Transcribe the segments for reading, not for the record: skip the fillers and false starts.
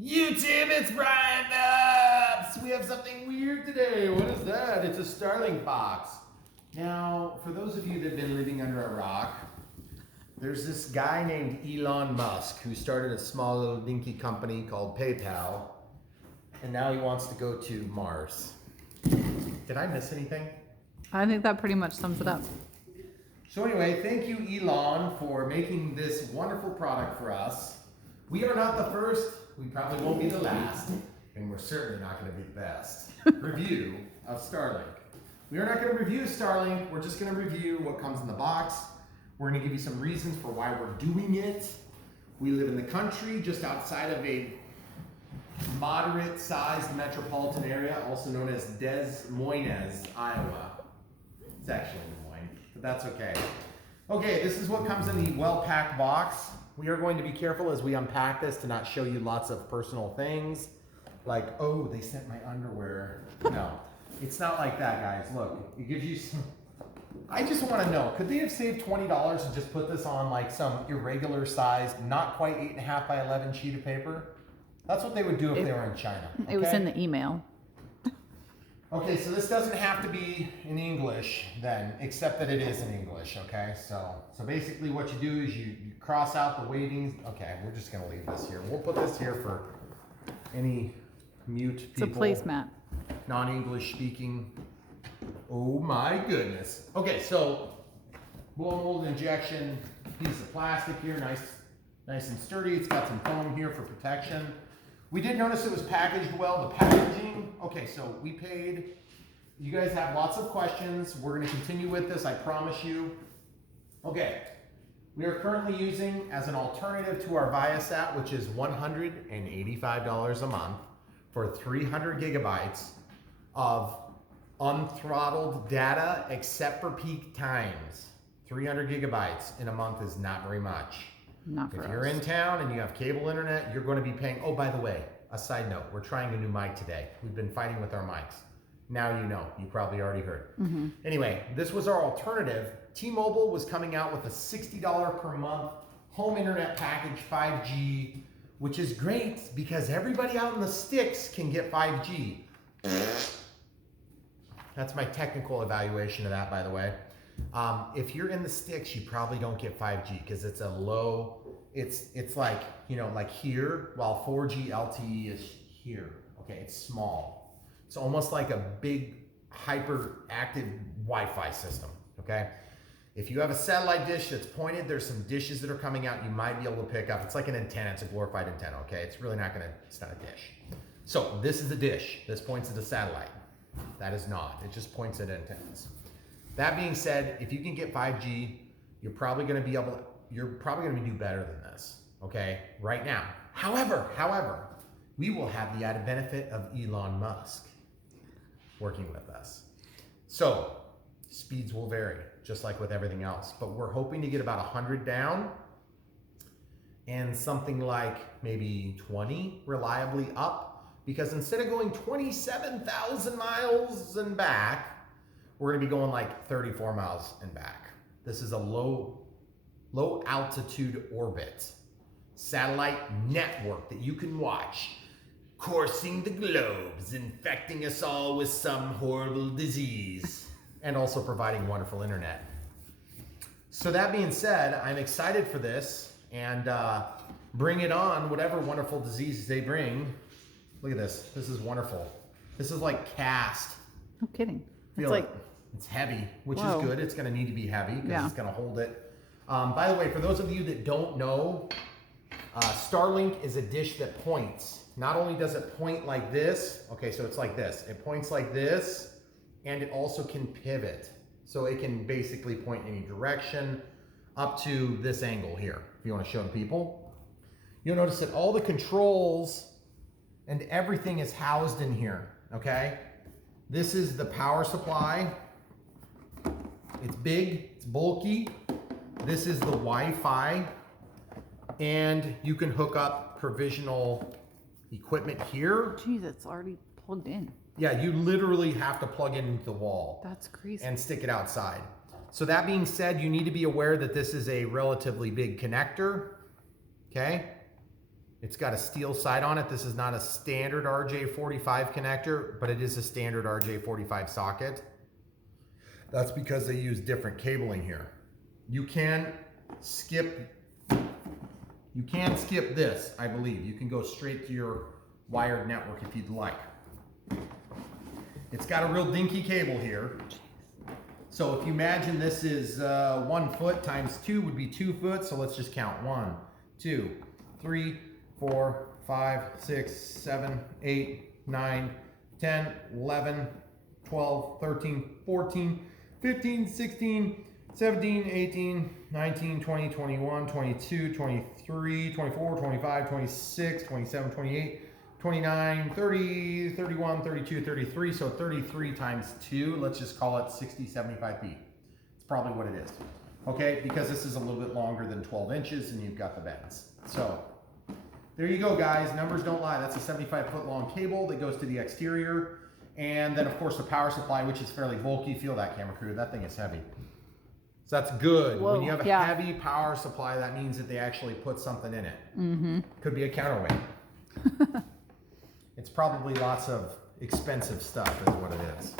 YouTube, it's Brian Ups! We have something weird today. What is that? It's a Starlink box. Now, for those of you that have been living under a rock, there's this guy named Elon Musk who started a small little dinky company called PayPal, and now he wants to go to Mars. Did I miss anything? I think that pretty much sums it up. So anyway, thank you, Elon, for making this wonderful product for us. We are not the first, we probably won't be the last, and we're certainly not going to be the best review of Starlink. We are not going to review Starlink, we're just going to review what comes in the box. We're going to give you some reasons for why we're doing it. We live in the country, just outside of a moderate-sized metropolitan area, also known as Des Moines, Iowa. It's actually Des Moines, but that's okay. Okay, this is what comes in the well-packed box. We are going to be careful as we unpack this to not show you lots of personal things. Like, oh, they sent my underwear. No, it's not like that, guys. Look, it gives you some... I just want to know, could they have saved $20 and just put this on like some irregular sized, not quite 8.5 by 11 sheet of paper? That's what they would do if they were in China. Okay? It was in the email. Okay, so this doesn't have to be in English then, except that it is in English, okay? So basically what you do is you cross out the weightings. Okay, we're just gonna leave this here. We'll put this here for any mute people. It's a placemat. Non-English speaking. Oh my goodness. Okay, so blow mold injection, piece of plastic here, nice and sturdy. It's got some foam here for protection. We did notice it was packaged well, the packaging. Okay, so we paid. You guys have lots of questions. We're gonna continue with this, I promise you. Okay, we are currently using as an alternative to our Viasat, which is $185 a month for 300 gigabytes of unthrottled data except for peak times. 300 gigabytes in a month is not very much. Not for us. If you're in town and you have cable internet, you're going to be paying. Oh, by the way, a side note, we're trying a new mic today. We've been fighting with our mics. Now you know. You probably already heard. Anyway, this was our alternative. T-Mobile was coming out with a $60 per month home internet package, 5G, which is great because everybody out in the sticks can get 5G. That's my technical evaluation of that, by the way. If you're in the sticks, you probably don't get 5G because it's a low, it's like, you know, like here, while 4G LTE is here. Okay, it's small. It's almost like a big hyperactive Wi-Fi system, okay? If you have a satellite dish that's pointed, there's some dishes that are coming out you might be able to pick up. It's like an antenna, it's a glorified antenna, okay? It's really not it's not a dish. So this is a dish. This points at a satellite. That is not, it just points at antennas. That being said, if you can get 5G, you're probably going to be able to, do better than this, okay, right now. However, we will have the added benefit of Elon Musk working with us. So speeds will vary, just like with everything else, but we're hoping to get about 100 down and something like maybe 20 reliably up, because instead of going 27,000 miles and back, we're gonna be going like 34 miles and back. This is a low altitude orbit satellite network that you can watch coursing the globes, infecting us all with some horrible disease, and also providing wonderful internet. So that being said, I'm excited for this, and bring it on, whatever wonderful diseases they bring. Look at this, this is wonderful. This is like cast. No kidding. Feel like it's heavy, which is good. It's going to need to be heavy because it's going to hold it. By the way, for those of you that don't know, Starlink is a dish that points. Not only does it point like this, okay, so it's like this. It points like this, and it also can pivot. So it can basically point any direction up to this angle here, if you want to show the people. You'll notice that all the controls and everything is housed in here, okay? This is the power supply. It's big, it's bulky. This is the Wi-Fi, and you can hook up provisional equipment here. Jeez, it's already plugged in. Yeah, you literally have to plug it into the wall. That's crazy. And stick it outside. So that being said, you need to be aware that this is a relatively big connector, okay? It's got a steel side on it. This is not a standard RJ45 connector, but it is a standard RJ45 socket. That's because they use different cabling here. You can skip this, I believe. You can go straight to your wired network if you'd like. It's got a real dinky cable here. So if you imagine this is 1 foot times 2 would be 2 foot. So let's just count 1, 2, 3, 4, 5, 6, 7, 8, 9, 10, 11, 12, 13, 14, 15, 16, 17, 18, 19, 20, 21, 22, 23, 24, 25, 26, 27, 28, 29, 30, 31, 32, 33. So 33 times 2, let's just call it 60, 75 feet. It's probably what it is. Okay, because this is a little bit longer than 12 inches and you've got the bends. So there you go, guys. Numbers don't lie. That's a 75-foot long cable that goes to the exterior. And then, of course, the power supply, which is fairly bulky. Feel that, camera crew. That thing is heavy. So that's good. Whoa, when you have a heavy power supply, that means that they actually put something in it. Mm-hmm. Could be a counterweight. It's probably lots of expensive stuff is what it is.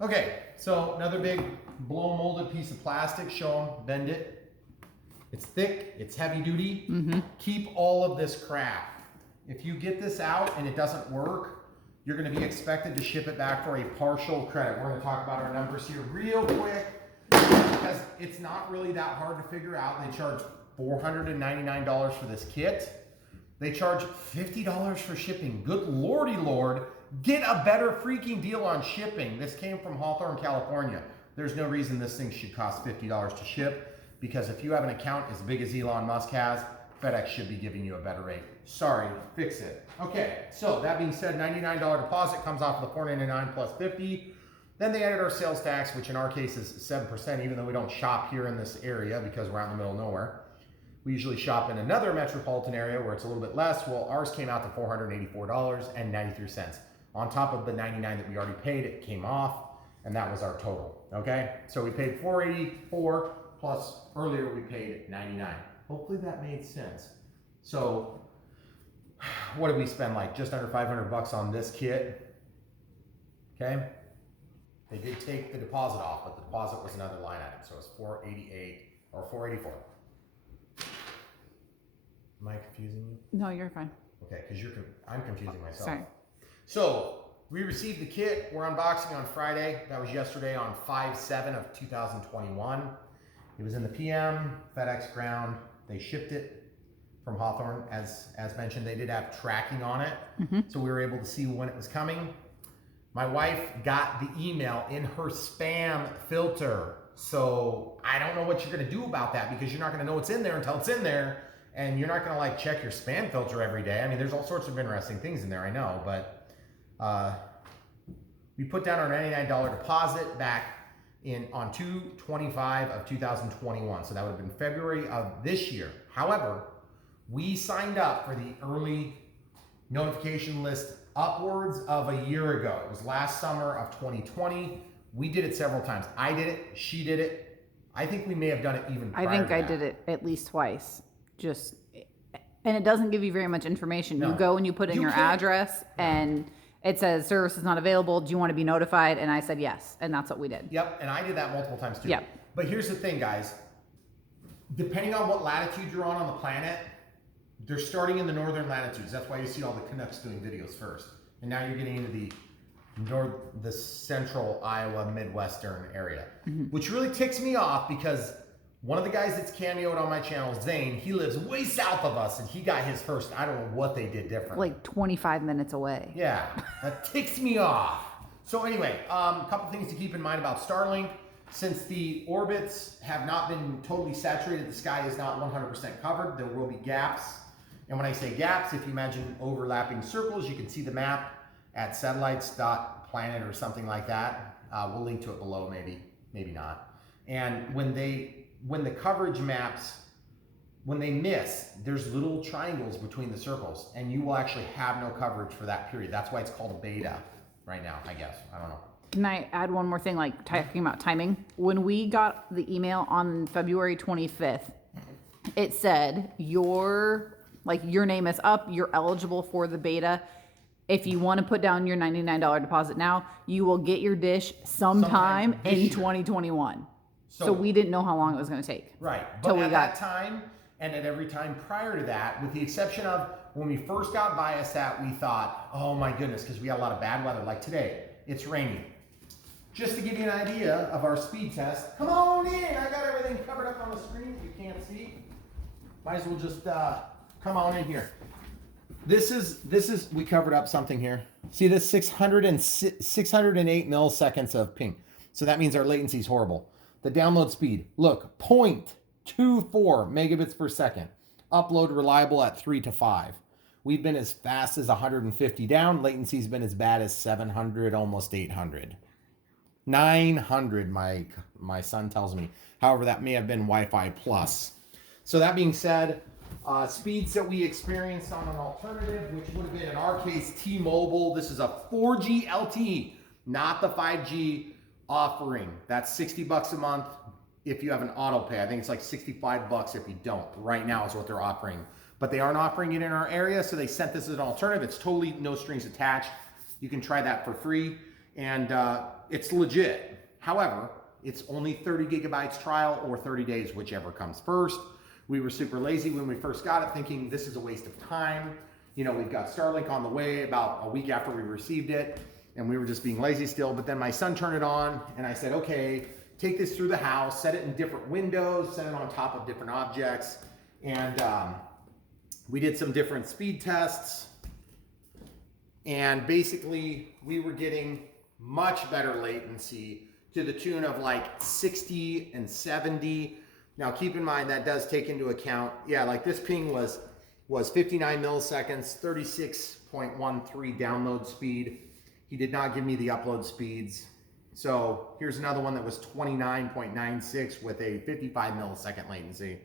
Okay, so another big blow molded piece of plastic. Show them, bend it. It's thick, it's heavy duty. Mm-hmm. Keep all of this crap. If you get this out and it doesn't work, you're gonna be expected to ship it back for a partial credit. We're gonna talk about our numbers here real quick because it's not really that hard to figure out. They charge $499 for this kit. They charge $50 for shipping. Good lordy lord, get a better freaking deal on shipping. This came from Hawthorne, California. There's no reason this thing should cost $50 to ship because if you have an account as big as Elon Musk has, FedEx should be giving you a better rate. Sorry, fix it. Okay, so that being said, $99 deposit comes off of the $499 plus $50. Then they added our sales tax, which in our case is 7%, even though we don't shop here in this area because we're out in the middle of nowhere. We usually shop in another metropolitan area where it's a little bit less. Well, ours came out to $484.93. On top of the $99 that we already paid, it came off, and that was our total, okay? So we paid $484 plus earlier we paid $99. Hopefully that made sense. So what did we spend, like just under 500 bucks on this kit, okay? They did take the deposit off, but the deposit was another line item, so it's $488 or $484. Am I confusing you? No, you're fine. Okay, because I'm confusing myself. Sorry. So we received the kit. We're unboxing on Friday. That was yesterday on 5/7 of 2021. It was in the PM, FedEx ground. They shipped it from Hawthorne. As mentioned, they did have tracking on it. Mm-hmm. So we were able to see when it was coming. My wife got the email in her spam filter. So I don't know what you're going to do about that because you're not going to know what's in there until it's in there. And you're not going to like check your spam filter every day. I mean, there's all sorts of interesting things in there, I know, but we put down our $99 deposit back on 2/25 of 2021. So that would have been February of this year. However, we signed up for the early notification list upwards of a year ago. It was last summer of 2020. We did it several times. I did it. She did it. I think we may have done it even prior I think to I that. did it at least twice. And it doesn't give you very much information. No. You go and you put in your address and it says service is not available. Do you want to be notified? And I said yes. And that's what we did. Yep, and I did that multiple times too. Yep. But here's the thing, guys. Depending on what latitude you're on the planet, they're starting in the northern latitudes. That's why you see all the Canucks doing videos first. And now you're getting into the central Iowa, Midwestern area, which really ticks me off because one of the guys that's cameoed on my channel, Zane, he lives way south of us and he got his first. I don't know what they did different. Like 25 minutes away. Yeah, that ticks me off. So anyway, a couple things to keep in mind about Starlink. Since the orbits have not been totally saturated, the sky is not 100% covered. There will be gaps. And when I say gaps, if you imagine overlapping circles, you can see the map at satellites.planet or something like that. We'll link to it below, maybe not. And when the coverage maps, when they miss, there's little triangles between the circles and you will actually have no coverage for that period. That's why it's called a beta right now, I guess. I don't know. Can I add one more thing, like talking about timing? When we got the email on February 25th, it said your Like your name is up, you're eligible for the beta. If you want to put down your $99 deposit now, you will get your dish sometime this in year. 2021. So we didn't know how long it was going to take. Right. But at that time, and at every time prior to that, with the exception of when we first got Viasat, we thought, oh my goodness, because we had a lot of bad weather, like today, it's raining. Just to give you an idea of our speed test, come on in. I got everything covered up on the screen if you can't see. Might as well just come on in here. This is, we covered up something here. See this 608 milliseconds of ping. So that means our latency is horrible. The download speed, look, 0.24 megabits per second. Upload reliable at 3 to 5. We've been as fast as 150 down. Latency's been as bad as 700, almost 800. 900, my son tells me. However, that may have been Wi-Fi plus. So that being said, speeds that we experienced on an alternative, which would have been in our case T-Mobile. This is a 4G LTE, not the 5G offering. That's $60 a month if you have an auto pay. I think it's like $65 if you don't. Right now is what they're offering. But they aren't offering it in our area, so they sent this as an alternative. It's totally no strings attached. You can try that for free, and it's legit. However, it's only 30 gigabytes trial or 30 days, whichever comes first. We were super lazy when we first got it, thinking this is a waste of time. You know, we've got Starlink on the way about a week after we received it, and we were just being lazy still. But then my son turned it on, and I said, okay, take this through the house, set it in different windows, set it on top of different objects, and we did some different speed tests, and basically we were getting much better latency to the tune of like 60 and 70. Now keep in mind that does take into account, yeah, like this ping was 59 milliseconds, 36.13 download speed. He did not give me the upload speeds. So here's another one that was 29.96 with a 55 millisecond latency.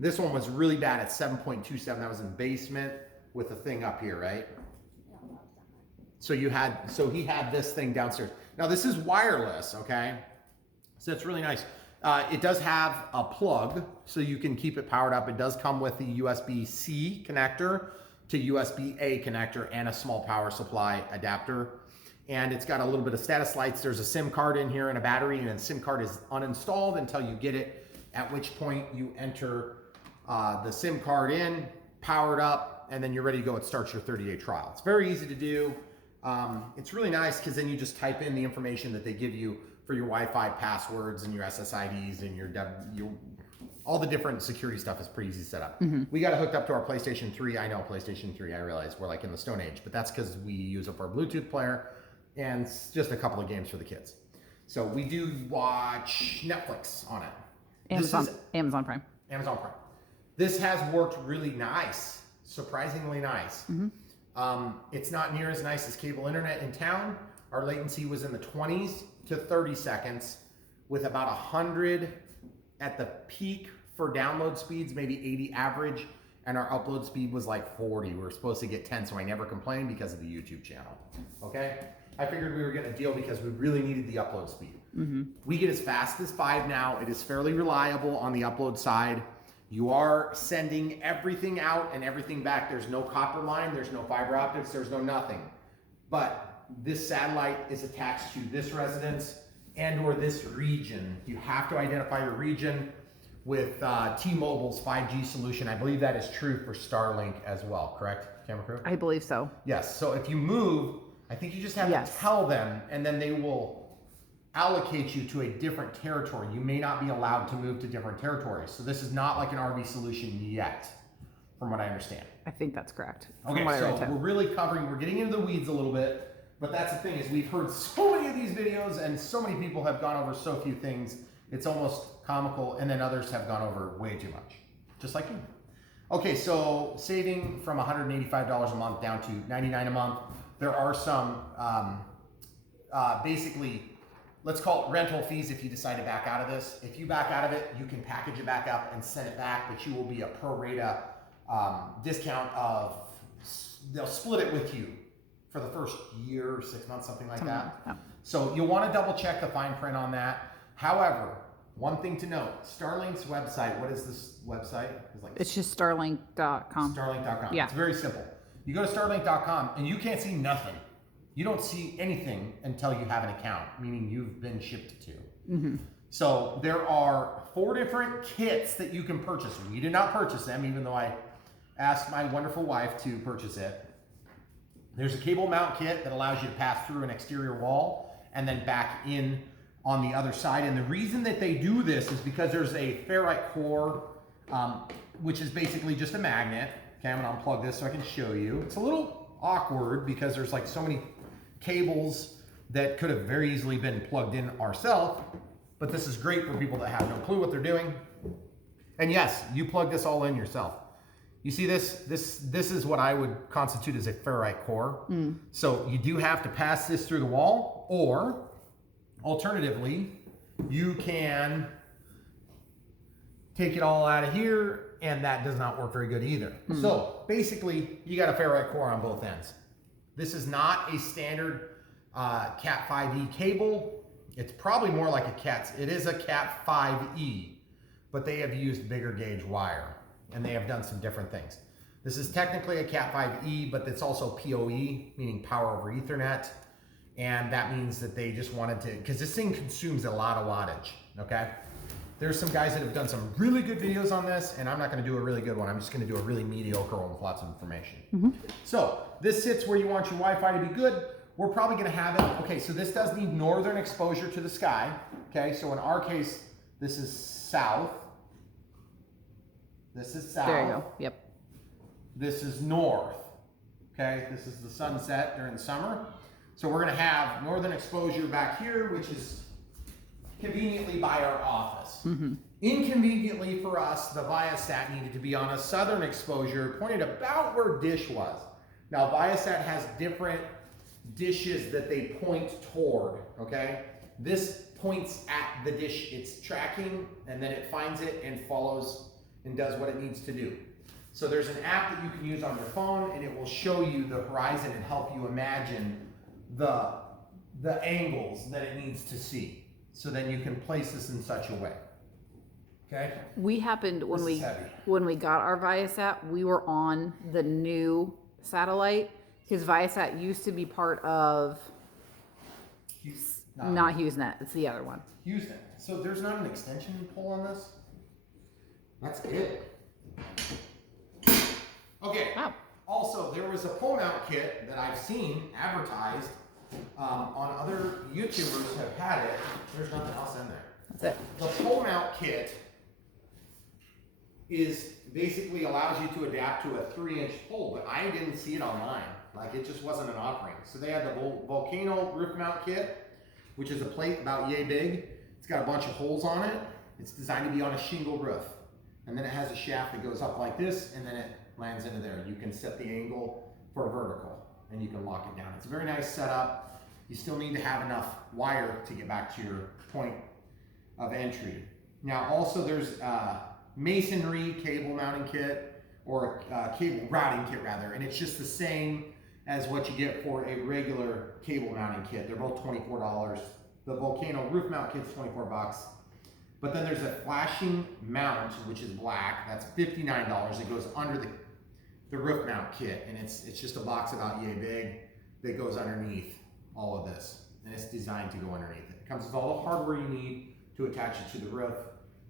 This one was really bad at 7.27. That was in basement with the thing up here, right? So he had this thing downstairs. Now this is wireless, okay? So it's really nice. It does have a plug so you can keep it powered up. It does come with the USB-C connector to USB-A connector and a small power supply adapter. And it's got a little bit of status lights. There's a SIM card in here and a battery, and the SIM card is uninstalled until you get it, at which point you enter the SIM card in, powered up, and then you're ready to go. It starts your 30-day trial. It's very easy to do. It's really nice because then you just type in the information that they give you for your Wi-Fi passwords and your SSIDs and your all the different security stuff is pretty easy to set up. Mm-hmm. We got it hooked up to our PlayStation 3. I know PlayStation 3, I realize we're like in the Stone Age, but that's because we use it for our Bluetooth player and just a couple of games for the kids. So we do watch Netflix on it. Amazon Prime. Amazon Prime. This has worked really nice, surprisingly nice. Mm-hmm. It's not near as nice as cable internet in town. Our latency was in the 20s to 30 seconds with about 100 at the peak for download speeds, maybe 80 average, and our upload speed was like 40. We were supposed to get 10, so I never complained because of the YouTube channel, okay? I figured we were getting a deal because we really needed the upload speed. Mm-hmm. We get as fast as 5 now. It is fairly reliable on the upload side. You are sending everything out and everything back. There's no copper line, there's no fiber optics, there's no nothing. But this satellite is attached to this residence and or this region. You have to identify your region with T-Mobile's 5G solution. I believe that is true for Starlink as well, correct, camera crew? I believe so. Yes, so if you move, I think you just have to tell them, and then they will allocate you to a different territory. You may not be allowed to move to different territories. So this is not like an RV solution yet, from what I understand. I think that's correct. Okay, so we're really covering, we're getting into the weeds a little bit, but that's the thing is we've heard so many of these videos and so many people have gone over so few things. It's almost comical, and then others have gone over way too much, just like you. Okay, so saving from $185 a month down to $99 a month. There are some, basically, let's call it rental fees if you decide to back out of this. If you back out of it, you can package it back up and send it back, but you will be a pro rata discount of, they'll split it with you for the first year or 6 months, something like that. Yeah. So you'll want to double check the fine print on that. However, one thing to note, Starlink's website, what is this website? It's just Starlink.com. Starlink.com. Yeah. It's very simple. You go to Starlink.com and you can't see nothing. You don't see anything until you have an account, meaning you've been shipped to. Mm-hmm. So there are 4 different kits that you can purchase. We did not purchase them, even though I asked my wonderful wife to purchase it. There's a cable mount kit that allows you to pass through an exterior wall and then back in on the other side. And the reason that they do this is because there's a ferrite core, which is basically just a magnet. Okay, I'm gonna unplug this so I can show you. It's a little awkward because there's like so many cables that could have very easily been plugged in ourselves, but this is great for people that have no clue what they're doing. And yes, you plug this all in yourself. You see this is what I would constitute as a ferrite core. So you do have to pass this through the wall, or alternatively, you can take it all out of here, and that does not work very good either. So basically, you got a ferrite core on both ends. This is not a standard Cat 5e cable. It's probably more like it is a Cat 5e, but they have used bigger gauge wire, and they have done some different things. This is technically a Cat 5e, but it's also PoE, meaning power over Ethernet. And that means that they just wanted to, because this thing consumes a lot of wattage, okay? There's some guys that have done some really good videos on this, and I'm not gonna do a really good one. I'm just gonna do a really mediocre one with lots of information. So this sits where you want your Wi-Fi to be good. We're probably gonna have it, okay, so this does need northern exposure to the sky, okay? So in our case, this is south. This is south. There you go. Yep. This is north, okay? This is the sunset during the summer. So we're gonna have northern exposure back here, which is conveniently by our office. Inconveniently for us, the Viasat needed to be on a southern exposure, pointed about where dish was. Now Viasat has different dishes that they point toward, okay? This points at the dish it's tracking, and then it finds it and follows and does what it needs to do. So there's an app that you can use on your phone, and it will show you the horizon and help you imagine the angles that it needs to see. So then you can place this in such a way. Okay? We happened when we got our Viasat, we were on the new satellite because Viasat used to be part of not HughesNet. It's the other one. HughesNet. So there's not an extension pole on this? That's it. Okay. Wow. Also, there was a pole mount kit that I've seen advertised on other YouTubers have had it. There's nothing else in there. That's it. The pole mount kit is basically allows you to adapt to a 3-inch pole, but I didn't see it online. Like, it just wasn't an offering. So they had the Volcano roof mount kit, which is a plate about yay big. It's got a bunch of holes on it. It's designed to be on a shingle roof. And then it has a shaft that goes up like this, and then it lands into there. You can set the angle for vertical, and you can lock it down. It's a very nice setup. You still need to have enough wire to get back to your point of entry. Now, also there's masonry cable mounting kit, or cable routing kit rather, and it's just the same as what you get for a regular cable mounting kit. They're both $24. The Volcano roof mount kit's 24 bucks. But then there's a flashing mount, which is black. That's $59. It goes under the roof mount kit, and it's just a box about yay big that goes underneath all of this, and it's designed to go underneath it. It comes with all the hardware you need to attach it to the roof,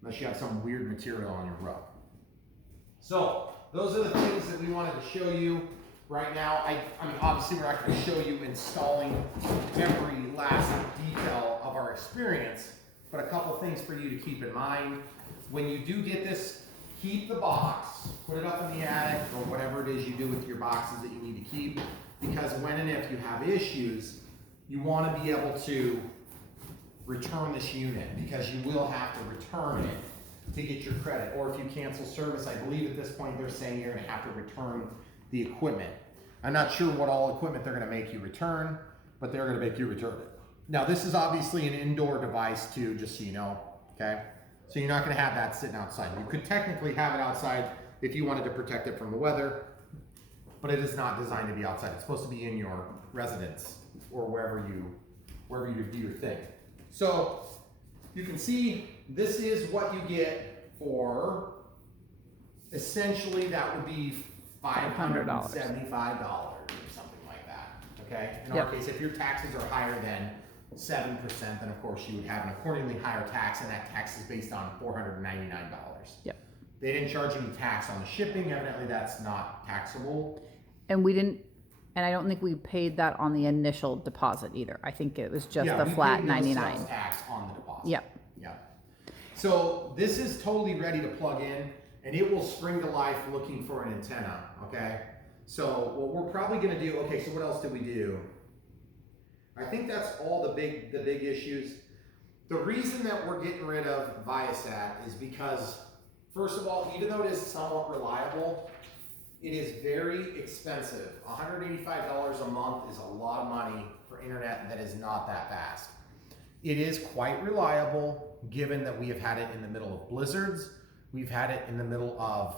unless you have some weird material on your roof. So those are the things that we wanted to show you right now. I mean, obviously we're not going to show you installing every last detail of our experience, but a couple things for you to keep in mind. When you do get this, keep the box, put it up in the attic, or whatever it is you do with your boxes that you need to keep, because when and if you have issues, you want to be able to return this unit, because you will have to return it to get your credit. Or if you cancel service, I believe at this point they're saying you're going to have to return the equipment. I'm not sure what all equipment they're going to make you return, but they're going to make you return it. Now, this is obviously an indoor device too, just so you know, okay? So you're not going to have that sitting outside. You could technically have it outside if you wanted to protect it from the weather, but it is not designed to be outside. It's supposed to be in your residence or wherever you do your thing. So you can see this is what you get for, essentially that would be $575 or something like that, okay? In our case, if your taxes are higher than 7%, then of course you would have an accordingly higher tax, and that tax is based on $499. Yep. They didn't charge any tax on the shipping, evidently that's not taxable. And we didn't, and I don't think we paid that on the initial deposit either. I think it was just the flat 99. Sales tax on the deposit. Yep. Yep. So this is totally ready to plug in, and it will spring to life looking for an antenna, okay? So what we're probably gonna do, okay, so what else did we do? I think that's all the big issues. The reason that we're getting rid of Viasat is because, first of all, even though it is somewhat reliable, it is very expensive. $185 a month is a lot of money for internet that is not that fast. It is quite reliable, given that we have had it in the middle of blizzards. We've had it in the middle of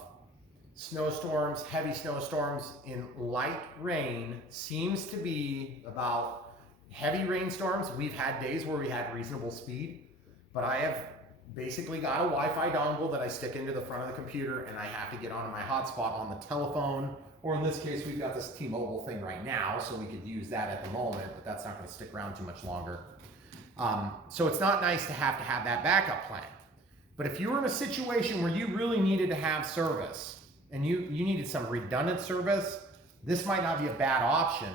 snowstorms, heavy snowstorms. In light rain seems to be about heavy rainstorms. We've had days where we had reasonable speed, but I have basically got a Wi-Fi dongle that I stick into the front of the computer, and I have to get onto my hotspot on the telephone, or in this case, we've got this T-Mobile thing right now, so we could use that at the moment, but that's not gonna stick around too much longer. So it's not nice to have that backup plan. But if you were in a situation where you really needed to have service, and you needed some redundant service, this might not be a bad option,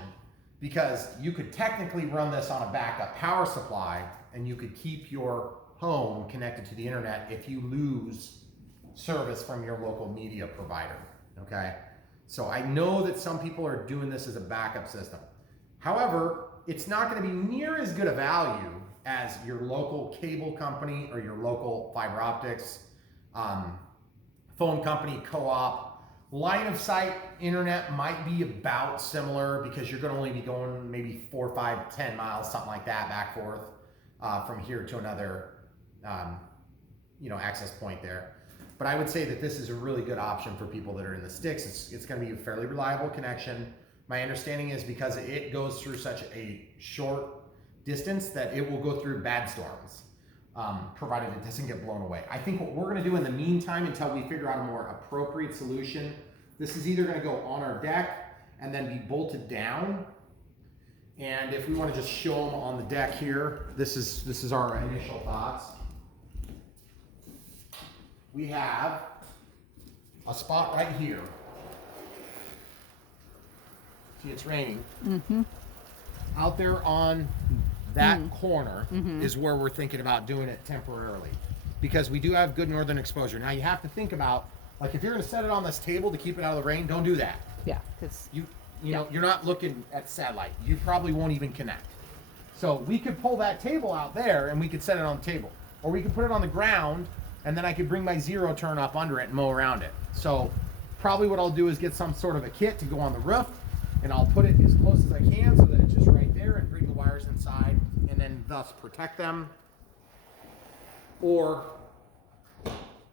because you could technically run this on a backup power supply, and you could keep your home connected to the internet if you lose service from your local media provider, okay? So I know that some people are doing this as a backup system. However, it's not gonna be near as good a value as your local cable company or your local fiber optics, phone company, co-op. Line of sight internet might be about similar, because you're gonna only be going maybe 4, 5, 10 miles, something like that, back forth from here to another access point there. But I would say that this is a really good option for people that are in the sticks. It's gonna be a fairly reliable connection. My understanding is because it goes through such a short distance that it will go through bad storms, provided it doesn't get blown away. I think what we're gonna do in the meantime, until we figure out a more appropriate solution, this is either gonna go on our deck and then be bolted down. And if we wanna just show them on the deck here, this is our initial thoughts. We have a spot right here. See, it's raining. Mm-hmm. Out there on that corner is where we're thinking about doing it temporarily, because we do have good northern exposure. Now you have to think about, like, if you're going to set it on this table to keep it out of the rain, don't do that. Yeah, because you know, you're not looking at satellite. You probably won't even connect. So we could pull that table out there and we could set it on the table, or we could put it on the ground, and then I could bring my zero turn up under it and mow around it. So probably what I'll do is get some sort of a kit to go on the roof, and I'll put it as close as I can so that it's just right there, and bring the wires inside and then thus protect them. Or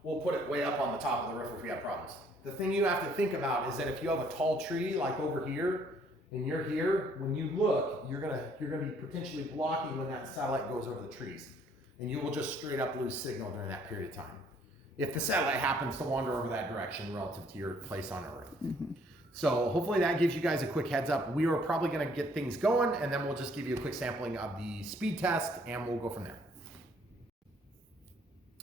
we'll put it way up on the top of the roof if we have problems. The thing you have to think about is that if you have a tall tree like over here, and you're here, when you look, you're gonna be potentially blocking when that satellite goes over the trees, and you will just straight up lose signal during that period of time, if the satellite happens to wander over that direction relative to your place on Earth. Mm-hmm. So hopefully that gives you guys a quick heads up. We are probably gonna get things going, and then we'll just give you a quick sampling of the speed test, and we'll go from there.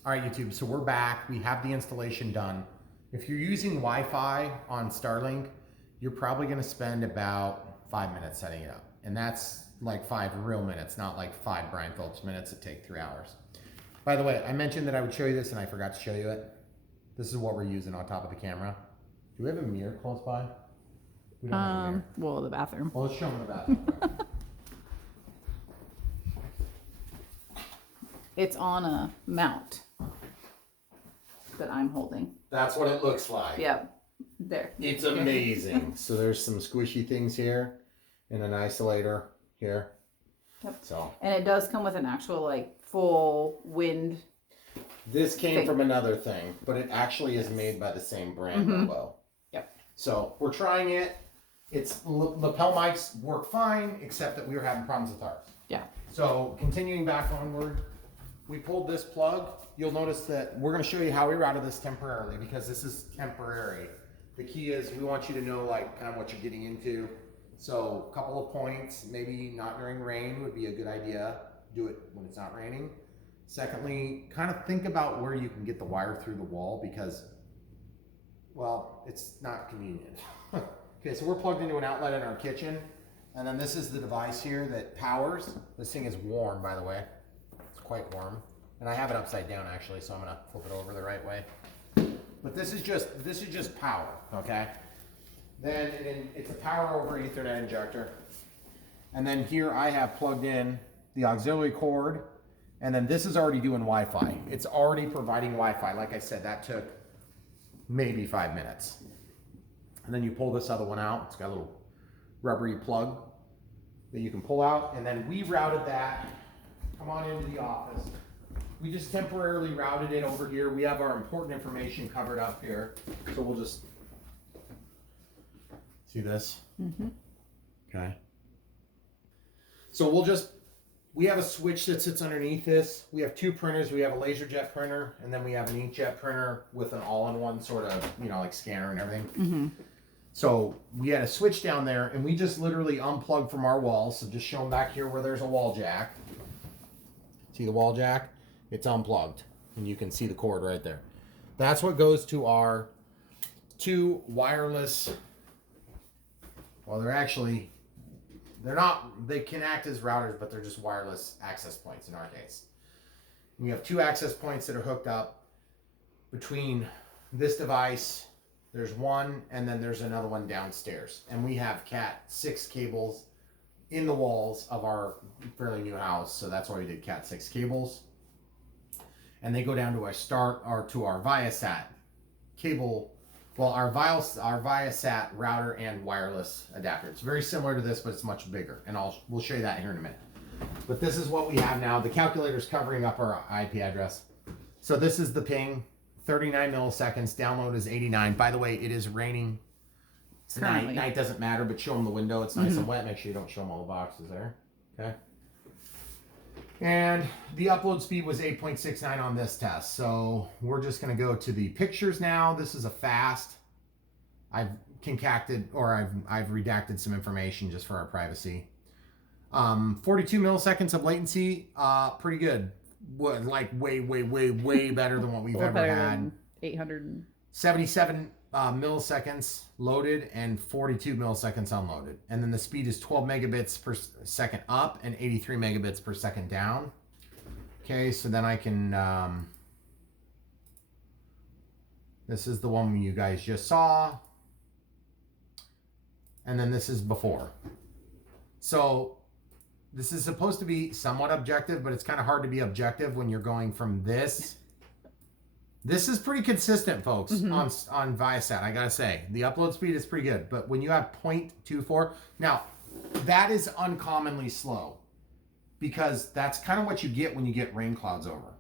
All right, YouTube, so we're back. We have the installation done. If you're using Wi-Fi on Starlink, you're probably gonna spend about 5 minutes setting it up. And that's like 5 real minutes, not like 5 Brian Phillips minutes that take 3 hours. By the way, I mentioned that I would show you this and I forgot to show you it. This is what we're using on top of the camera. Do we have a mirror close by? We don't have a mirror. Well, the bathroom. Well, let's show them the bathroom. It's on a mount that I'm holding. That's what it looks like. Yep. There. It's amazing. So there's some squishy things here and an isolator here. Yep. So. And it does come with an actual like full wind. This came from another thing, but it actually is made by the same brand logo. Yep. So we're trying it. Its lapel mics work fine, except that we were having problems with ours. Yeah. So continuing back onward, we pulled this plug. You'll notice that we're going to show you how we routed this temporarily because this is temporary. The key is we want you to know like kind of what you're getting into. So a couple of points, maybe not during rain would be a good idea. Do it when it's not raining. Secondly, kind of think about where you can get the wire through the wall because, well, it's not convenient. Okay, so we're plugged into an outlet in our kitchen. And then this is the device here that powers. This thing is warm, by the way. It's quite warm. And I have it upside down actually, so I'm gonna flip it over the right way. But this is just power, okay? Then it's a power over Ethernet injector. And then here I have plugged in the auxiliary cord. And then this is already doing Wi-Fi. It's already providing Wi-Fi. Like I said, that took maybe 5 minutes. And then you pull this other one out. It's got a little rubbery plug that you can pull out. And then we routed that. Come on into the office. We just temporarily routed it over here. We have our important information covered up here. So we'll just see this. Mm-hmm. Okay. So we have a switch that sits underneath this. We have 2 printers. We have a LaserJet printer, and then we have an inkjet printer with an all-in-one sort of, like scanner and everything. Mm-hmm. So we had a switch down there, and we just literally unplugged from our wall. So just show them back here where there's a wall jack. See the wall jack? It's unplugged, and you can see the cord right there. That's what goes to our 2 wireless. Well, they can act as routers, but they're just wireless access points in our case. We have 2 access points that are hooked up between this device. There's one, and then there's another one downstairs. And we have Cat 6 cables in the walls of our fairly new house, so that's why we did Cat 6 cables. And they go down to our Viasat cable. Well, our Viasat router and wireless adapter. It's very similar to this, but it's much bigger, and we'll show you that here in a minute. But this is what we have now. The calculator's covering up our IP address. So this is the ping, 39 milliseconds. Download is 89. By the way, it is raining. It's night. Night doesn't matter, but show them the window. It's nice and wet. Make sure you don't show them all the boxes there. Okay. And the upload speed was 8.69 on this test. So we're just going to go to the pictures now. This is a fast. I've concocted, or I've redacted some information just for our privacy. 42 milliseconds of latency, pretty good. Like way better than what we've ever had. 800. 77 milliseconds loaded and 42 milliseconds unloaded. And then the speed is 12 megabits per second up and 83 megabits per second down. Okay, so then I can, this is the one you guys just saw. And then this is before. So this is supposed to be somewhat objective, but it's kind of hard to be objective when you're going from this. This is pretty consistent, folks, on Viasat, I gotta say. The upload speed is pretty good, but when you have 0.24, now, that is uncommonly slow because that's kind of what you get when you get rain clouds over,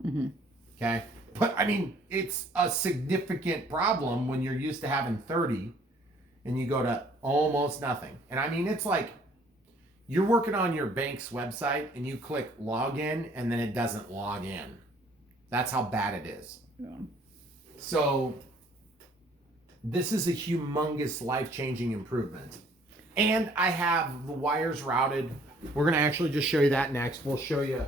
okay? But, I mean, it's a significant problem when you're used to having 30 and you go to almost nothing. And, I mean, it's like you're working on your bank's website and you click login and then it doesn't log in. That's how bad it is. Yeah. So this is a humongous life-changing improvement. And I have the wires routed. We're going to actually just show you that next. We'll show you.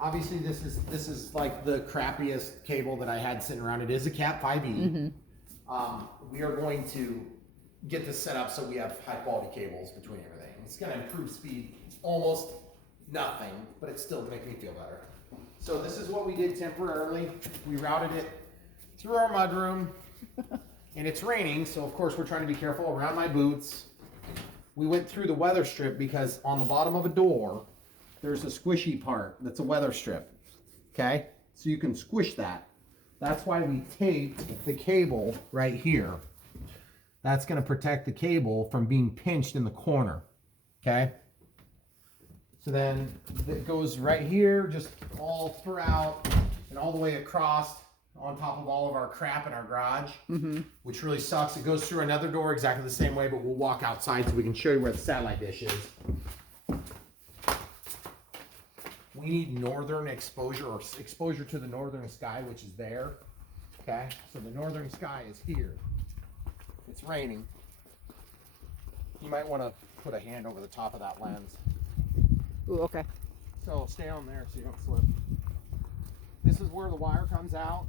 Obviously, this is like the crappiest cable that I had sitting around. It is a Cat 5e. We are going to get this set up so we have high-quality cables between everything. It's going to improve speed almost nothing, but it still makes me feel better. So this is what we did temporarily. We routed it through our mudroom, and it's raining, so of course we're trying to be careful around my boots. We went through the weather strip because on the bottom of a door, there's a squishy part that's a weather strip, okay? So you can squish that. That's why we taped the cable right here. That's gonna protect the cable from being pinched in the corner, okay? So then it goes right here, just all throughout and all the way across on top of all of our crap in our garage, which really sucks. It goes through another door exactly the same way, but we'll walk outside so we can show you where the satellite dish is. you need northern exposure or exposure to the northern sky, which is there. Okay, so the northern sky is here. It's raining. You might want to put a hand over the top of that lens. Ooh, okay. So stay on there so you don't slip. This is where the wire comes out.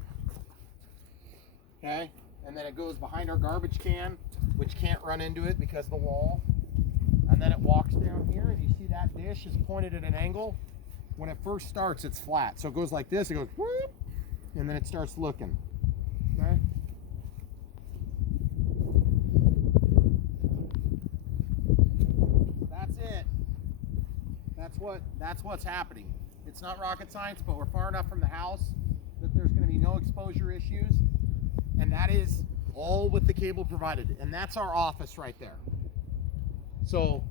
Okay, and then it goes behind our garbage can, which can't run into it because of the wall. And then it walks down here, and you see that dish is pointed at an angle. When it first starts, it's flat. So it goes like this, it goes whoop, and then it starts looking. Okay? That's it. That's what's happening. It's not rocket science, but we're far enough from the house that there's going to be no exposure issues. And that is all with the cable provided. And that's our office right there. So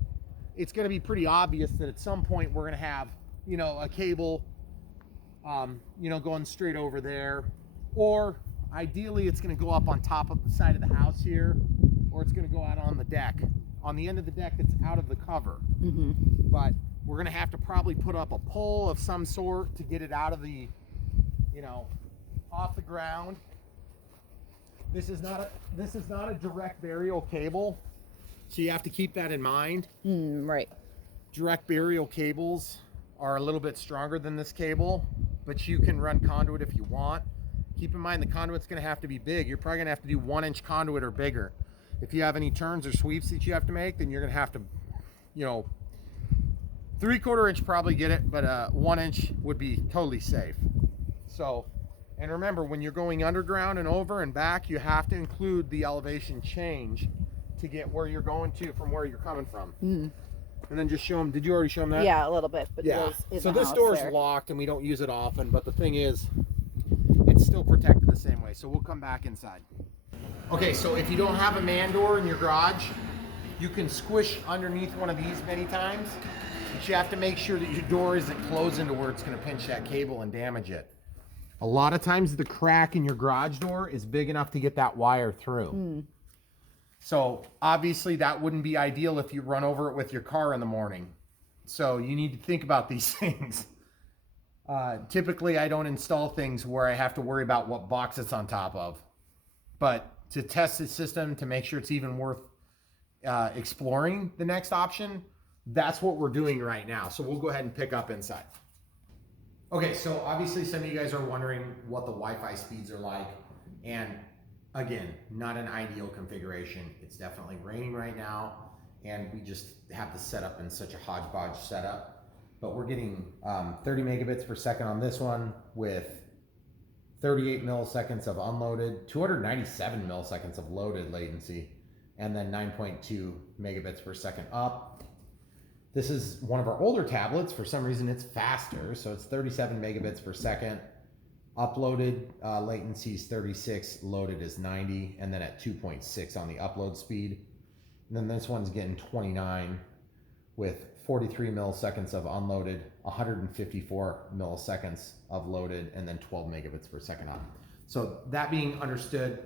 it's going to be pretty obvious that at some point we're going to have, you know, a cable, you know, going straight over there. Or ideally it's going to go up on top of the side of the house here, or it's going to go out on the deck, on the end of the deck that's out of the cover. Mm-hmm. But we're going to have to probably put up a pole of some sort to get it out of the, you know, off the ground. This is not a direct burial cable, so you have to keep that in mind. Right. Direct burial cables are a little bit stronger than this cable, but you can run conduit if you want. Keep in mind the conduit's going to have to be big. You're probably going to have to do 1-inch conduit or bigger. If you have any turns or sweeps that you have to make, then you're going to have to, you know, 3/4 inch probably get it, but 1 inch would be totally safe. So, and remember, when you're going underground and over and back, you have to include the elevation change to get where you're going to from where you're coming from. Mm. And then just show them. Did you already show them that? Yeah, a little bit, but Yeah. it is So in the this house door is there. locked and we don't use it often, but the thing is, it's still protected the same way. So we'll come back inside. Okay, so if you don't have a man door in your garage, you can squish underneath one of these many times, but you have to make sure that your door isn't closing to where it's going to pinch that cable and damage it. A lot of times the crack in your garage door is big enough to get that wire through. So obviously that wouldn't be ideal if you run over it with your car in the morning. So you need to think about these things. Typically I don't install things where I have to worry about what box it's on top of. But to test the system, to make sure it's even worth exploring the next option, that's what we're doing right now. So we'll go ahead and pick up inside. Okay, so obviously some of you guys are wondering what the Wi-Fi speeds are like. And again, not an ideal configuration. It's definitely raining right now, and we just have the setup in such a hodgepodge setup. But we're getting 30 megabits per second on this one with 38 milliseconds of unloaded, 297 milliseconds of loaded latency, and then 9.2 megabits per second up. This is one of our older tablets. For some reason, it's faster, so it's 37 megabits per second. Uploaded latency is 36, loaded is 90, and then at 2.6 on the upload speed. And then this one's getting 29 with 43 milliseconds of unloaded, 154 milliseconds of loaded, and then 12 megabits per second on. So that being understood,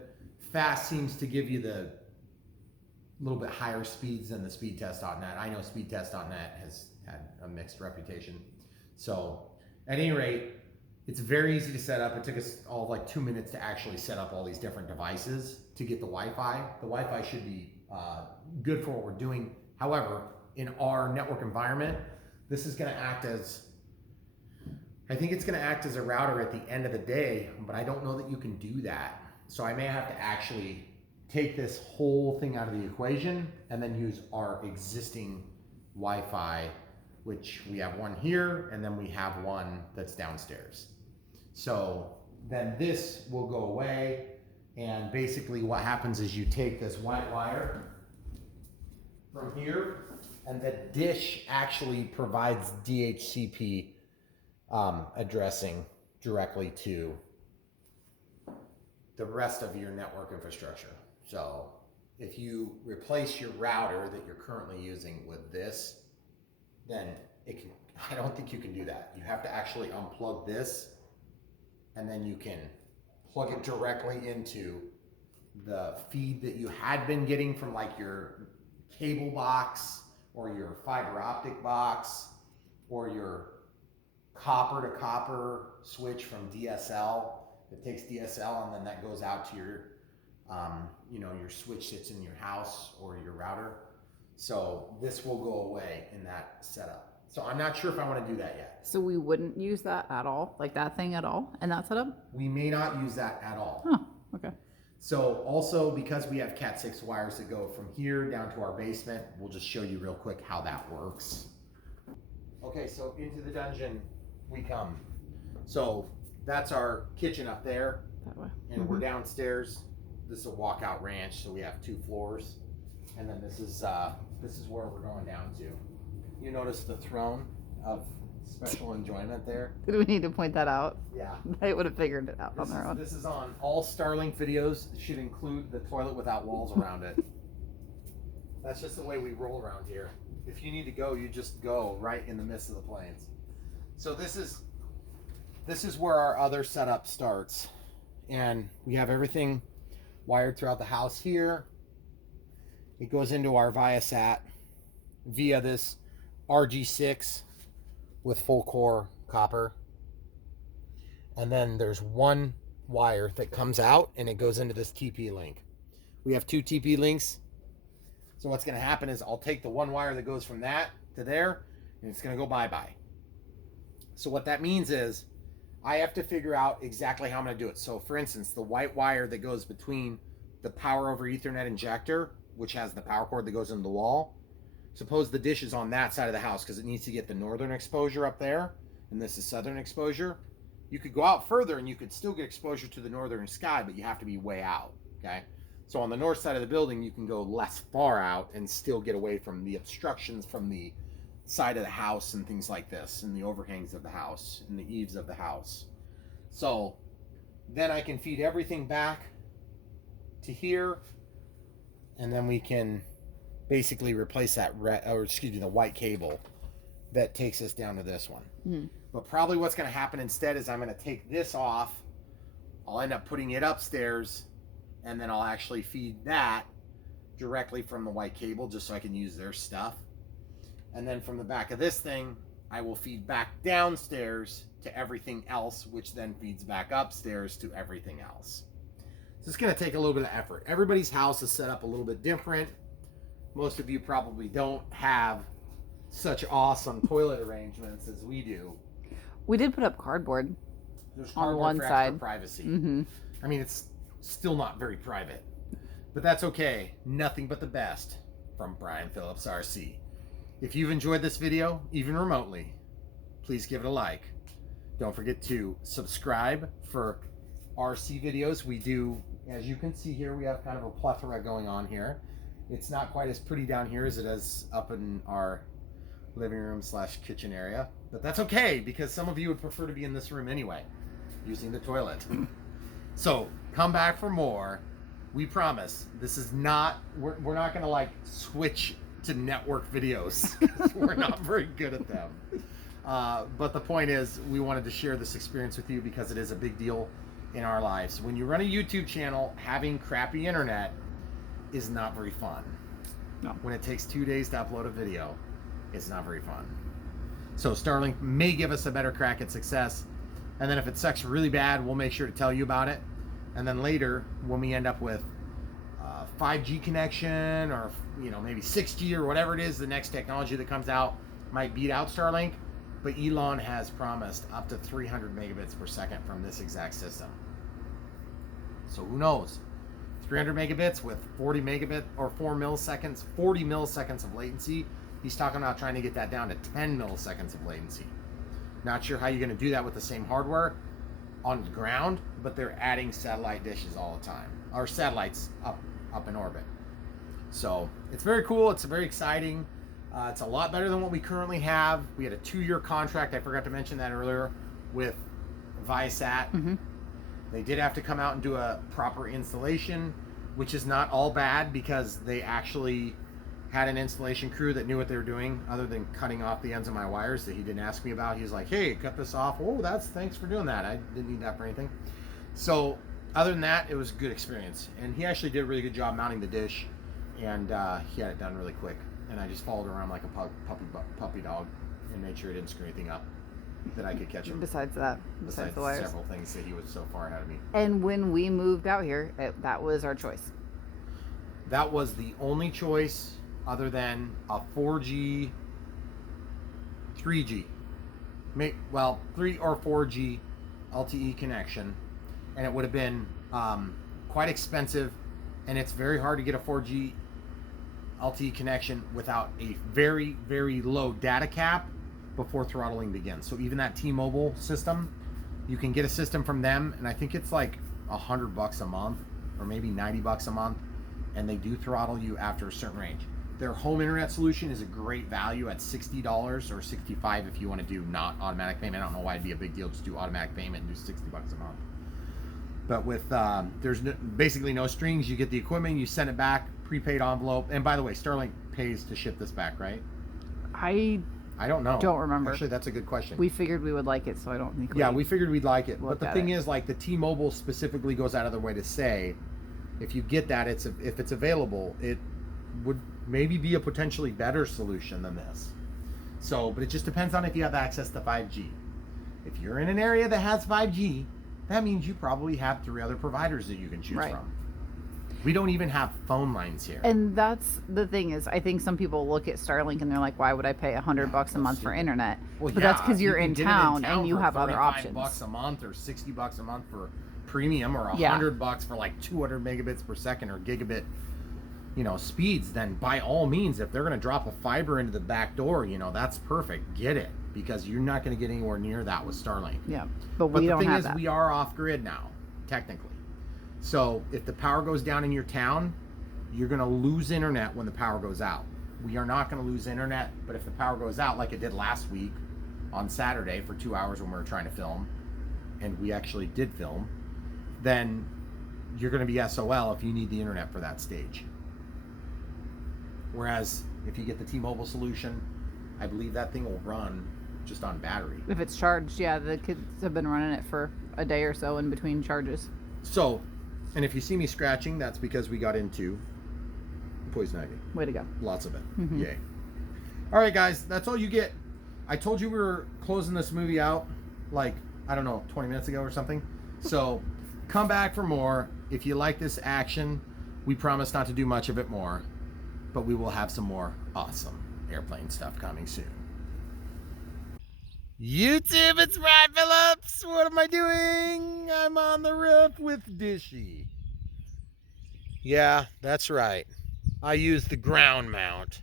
fast seems to give you the little bit higher speeds than the speedtest.net. I know speedtest.net has had a mixed reputation. So at any rate, it's very easy to set up. It took us all like 2 minutes to actually set up all these different devices to get the Wi-Fi. The Wi-Fi should be good for what we're doing. However, in our network environment, this is going to act as, I think it's going to act as a router at the end of the day, but I don't know that you can do that. So I may have to actually take this whole thing out of the equation and then use our existing Wi-Fi, which we have one here, and then we have one that's downstairs. So then this will go away, and basically what happens is you take this white wire from here, and the dish actually provides DHCP addressing directly to the rest of your network infrastructure. So if you replace your router that you're currently using with this, then it can, I don't think you can do that. You have to actually unplug this, and then you can plug it directly into the feed that you had been getting from like your cable box or your fiber optic box or your copper to copper switch from DSL. It takes DSL and then that goes out to your, your switch that's in your house or your router. So this will go away in that setup. So I'm not sure if I want to do that yet. So we wouldn't use that at all, like that thing at all, in that setup? We may not use that at all. Oh, okay. So also because we have Cat 6 wires that go from here down to our basement, we'll just show you real quick how that works. Okay, so into the dungeon we come. So that's our kitchen up there. That way. And we're downstairs. This is a walkout ranch, so we have 2 floors. And then this is where we're going down to. You notice the throne of special enjoyment there? Did we need to point that out? Yeah. They would have figured it out on their own. This is on all Starlink videos. It should include the toilet without walls around it. That's just the way we roll around here. If you need to go, you just go right in the midst of the plains. So this is where our other setup starts. And we have everything wired throughout the house here. It goes into our Viasat via this RG6 with full core copper. And then there's one wire that comes out and it goes into this TP link. We have 2 TP links. So what's going to happen is I'll take the one wire that goes from that to there and it's going to go bye-bye. So what that means is I have to figure out exactly how I'm going to do it. So for instance, the white wire that goes between the power over Ethernet injector, which has the power cord that goes into the wall, suppose the dish is on that side of the house because it needs to get the northern exposure up there and this is southern exposure. You could go out further and you could still get exposure to the northern sky, but you have to be way out, okay? So on the north side of the building, you can go less far out and still get away from the obstructions from the side of the house and things like this, and the overhangs of the house and the eaves of the house. So then I can feed everything back to here, and then we can basically replace that the white cable that takes us down to this one. But probably what's going to happen instead is I'm going to take this off. I'll end up putting it upstairs, and then I'll actually feed that directly from the white cable just so I can use their stuff. And then from the back of this thing, I will feed back downstairs to everything else, which then feeds back upstairs to everything else. So it's going to take a little bit of effort. Everybody's house is set up a little bit different. Most of you probably don't have such awesome toilet arrangements as we do. We did put up cardboard. There's on cardboard one for side. extra privacy. I mean, it's still not very private, but that's okay. Nothing but the best from Brian Phillips, RC. If you've enjoyed this video, even remotely, please give it a like. Don't forget to subscribe for RC videos. We do, as you can see here, we have kind of a plethora going on here. It's not quite as pretty down here as it is up in our living room / kitchen area, but that's okay because some of you would prefer to be in this room anyway, using the toilet. So come back for more. We promise this is not, we're not going to like switch to network videos. We're not very good at them. But the point is, we wanted to share this experience with you because it is a big deal in our lives. When you run a YouTube channel, having crappy internet is not very fun. No. When it takes 2 days to upload a video, it's not very fun. So Starlink may give us a better crack at success. And then if it sucks really bad, we'll make sure to tell you about it. And then later, when we end up with 5G connection or maybe 6G or whatever it is, the next technology that comes out might beat out Starlink. But Elon has promised up to 300 megabits per second from this exact system. So who knows? 300 megabits with 40 megabit or 4 milliseconds, 40 milliseconds of latency. He's talking about trying to get that down to 10 milliseconds of latency. Not sure how you're going to do that with the same hardware on the ground, but they're adding satellite dishes all the time, or satellites up in orbit. So it's very cool. It's very exciting. It's a lot better than what we currently have. We had a 2-year contract. I forgot to mention that earlier with Viasat. They did have to come out and do a proper installation, which is not all bad because they actually had an installation crew that knew what they were doing, other than cutting off the ends of my wires that he didn't ask me about. He's like, hey, cut this off. Oh, thanks for doing that. I didn't need that for anything. So other than that, it was a good experience. And he actually did a really good job mounting the dish, and he had it done really quick. And I just followed around like a puppy dog and made sure he didn't screw anything up. that I could catch him. Besides that, besides the wires. Several things that he was so far ahead of me. And when we moved out here, that was our choice. That was the only choice other than a 4G, 3G, 3 or 4G LTE connection, and it would have been quite expensive, and it's very hard to get a 4G LTE connection without a very, very low data cap before throttling begins. So even that T-Mobile system, you can get a system from them, and I think it's like $100 a month or maybe $90 a month, and they do throttle you after a certain range. Their home internet solution is a great value at $60 or $65 if you want to do not automatic payment. I don't know why it'd be a big deal, just do automatic payment and do $60 a month. But with there's basically no strings. You get the equipment, you send it back, prepaid envelope. And by the way, Starlink pays to ship this back, right? I don't know. Don't remember. Actually, that's a good question. We figured we would like it, so I don't think. We figured we'd like it. But the thing is, like, the T-Mobile specifically goes out of their way to say, if you get that, if it's available, it would maybe be a potentially better solution than this. So, but it just depends on if you have access to 5G. If you're in an area that has 5G, that means you probably have 3 other providers that you can choose from. We don't even have phone lines here. And that's the thing is, I think some people look at Starlink and they're like, why would I pay $100 a month for internet? Well, but that's because you're in town and you have other options. $45 a month or $60 a month for premium, or $100 for like 200 megabits per second or gigabit, speeds. Then by all means, if they're going to drop a fiber into the back door, that's perfect. Get it, because you're not going to get anywhere near that with Starlink. Yeah, but we don't have that. The thing is, we are off grid now, technically. So if the power goes down in your town, you're going to lose internet when the power goes out. We are not going to lose internet, but if the power goes out like it did last week on Saturday for 2 hours when we were trying to film, and we actually did film, then you're going to be SOL if you need the internet for that stage. Whereas if you get the T-Mobile solution, I believe that thing will run just on battery. If it's charged, yeah, the kids have been running it for a day or so in between charges. So, and if you see me scratching, that's because we got into poison ivy. Way to go. Lots of it. Yay. All right, guys, that's all you get. I told you we were closing this movie out like, I don't know, 20 minutes ago or something. So come back for more. If you like this action, we promise not to do much of it more, but we will have some more awesome airplane stuff coming soon. YouTube, it's Brad Phillips. What am I doing? I'm on the roof with Dishy. Yeah, that's right. I use the ground mount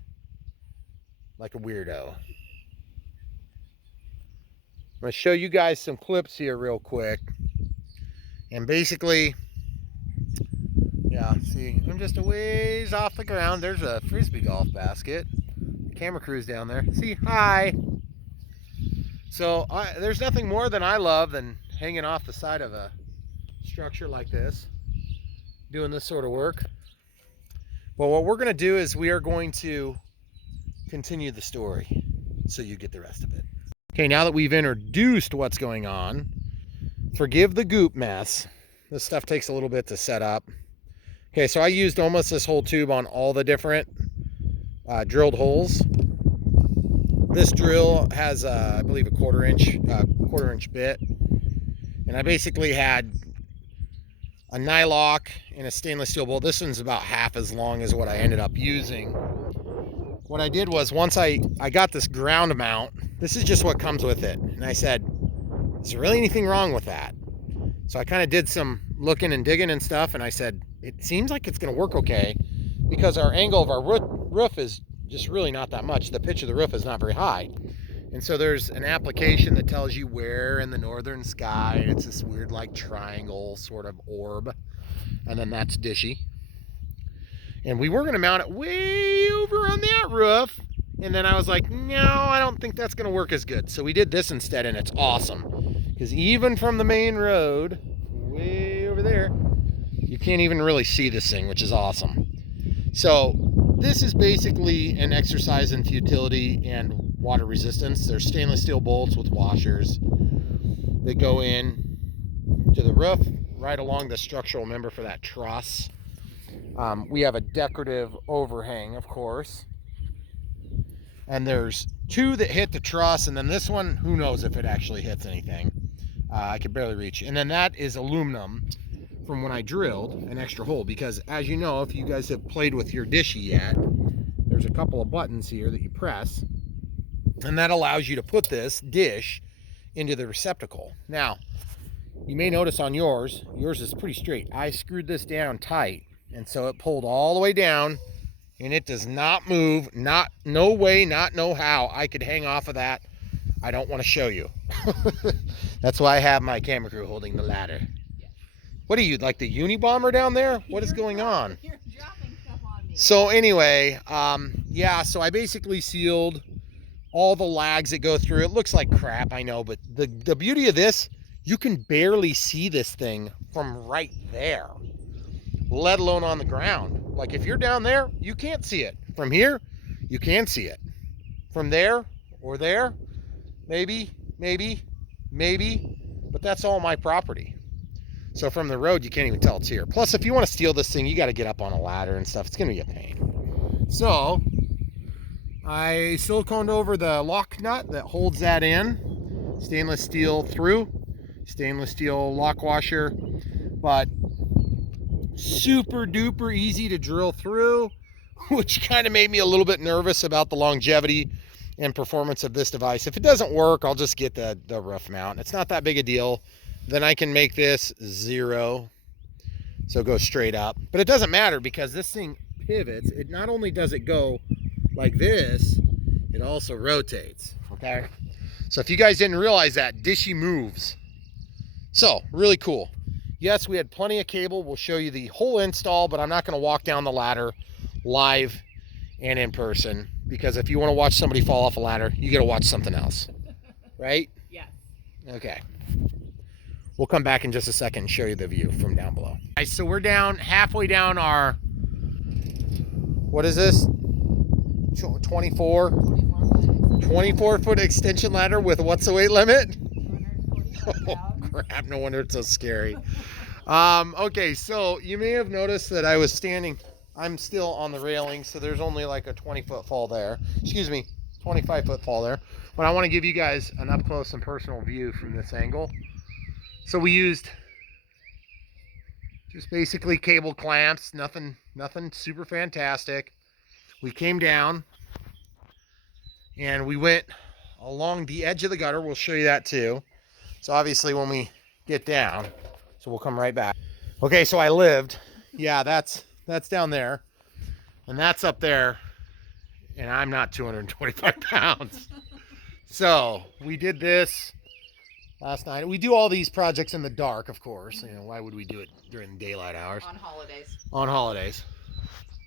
like a weirdo. I'm going to show you guys some clips here real quick. And basically, yeah, see, I'm just a ways off the ground. There's a frisbee golf basket. Camera crew's down there. See, hi. So there's nothing more than I love than hanging off the side of a structure like this, doing this sort of work. Well, what we're going to do is we are going to continue the story so you get the rest of it. Okay, now that we've introduced what's going on, forgive the goop mess. This stuff takes a little bit to set up. Okay, so I used almost this whole tube on all the different drilled holes. This drill has, I believe, a quarter inch bit, and I basically had a nylock and a stainless steel bolt. This one's about half as long as what I ended up using. What I did was, once I got this ground mount, this is just what comes with it, and I said, is there really anything wrong with that? So I kind of did some looking and digging and stuff, and I said, it seems like it's going to work okay, because our angle of our roof is just really not that much. The pitch of the roof is not very high. And so there's an application that tells you where in the northern sky, and it's this weird like triangle sort of orb. And then that's Dishy. And we were going to mount it way over on that roof. And then I was like, no, I don't think that's going to work as good. So we did this instead, and it's awesome. Because even from the main road, way over there, you can't even really see this thing, which is awesome. So this is basically an exercise in futility and water resistance. There's stainless steel bolts with washers that go in to the roof right along the structural member for that truss. We have a decorative overhang, of course. And there's 2 that hit the truss, and then this one, who knows if it actually hits anything. I could barely reach. And then that is aluminum from when I drilled an extra hole, because as you know, if you guys have played with your dishy yet, there's a couple of buttons here that you press, and that allows you to put this dish into the receptacle. Now, you may notice on yours is pretty straight. I screwed this down tight, and so it pulled all the way down, and it does not move. No way, not no how I could hang off of that. I don't want to show you. That's why I have my camera crew holding the ladder. What are you, like the Unibomber down there? What is going on? You're dropping stuff on me. So anyway, yeah, so I basically sealed all the lags that go through. It looks like crap, I know, but the beauty of this, you can barely see this thing from right there, let alone on the ground. Like if you're down there, you can't see it. From here, you can see it. From there or there, maybe, but that's all my property. So from the road, you can't even tell it's here. Plus, if you want to steal this thing, you got to get up on a ladder and stuff. It's going to be a pain. So I siliconed over the lock nut that holds that in. Stainless steel through. Stainless steel lock washer. But super duper easy to drill through, which kind of made me a little bit nervous about the longevity and performance of this device. If it doesn't work, I'll just get the roof mount. It's not that big a deal. Then I can make this 0, so go straight up. But it doesn't matter because this thing pivots. It not only does it go like this, it also rotates, okay? So if you guys didn't realize that, dishy moves. So, really cool. Yes, we had plenty of cable. We'll show you the whole install, but I'm not gonna walk down the ladder live and in person, because if you wanna watch somebody fall off a ladder, you gotta watch something else, right? Yes. Okay. We'll come back in just a second and show you the view from down below. All right, so we're down halfway down our, what is this? 24 foot extension ladder with what's the weight limit? Oh crap, no wonder it's so scary. Okay, so you may have noticed that I was standing, I'm still on the railing, so there's only like a 20-foot fall there. Excuse me, 25-foot fall there. But I want to give you guys an up close and personal view from this angle. So we used just basically cable clamps, nothing super fantastic. We came down and we went along the edge of the gutter. We'll show you that too. So obviously when we get down, so we'll come right back. Okay, so I lived. Yeah, that's down there. And that's up there. And I'm not 225 pounds. So we did this last night. We do all these projects in the dark, of course. You know, why would we do it during daylight hours? On holidays. On holidays.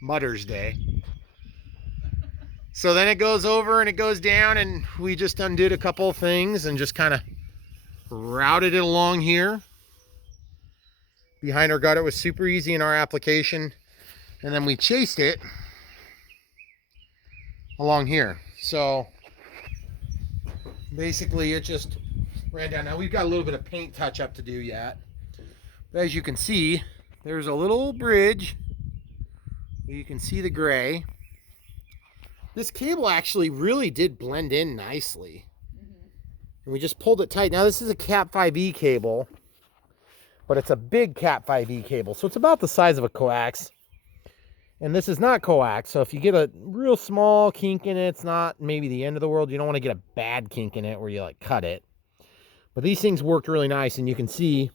Mother's Day. So then it goes over and it goes down, and we just undid a couple of things and just kind of routed it along here. Behind our gutter. It was super easy in our application. And then we chased it along here. So basically it just ran down. Now we've got a little bit of paint touch up to do yet. But as you can see, there's a little bridge. You can see the gray. This cable actually really did blend in nicely. And we just pulled it tight. Now this is a Cat 5e cable, but it's a big Cat 5e cable. So it's about the size of a coax. And this is not coax. So if you get a real small kink in it, it's not maybe the end of the world. You don't want to get a bad kink in it where you like cut it. But these things worked really nice, and you can see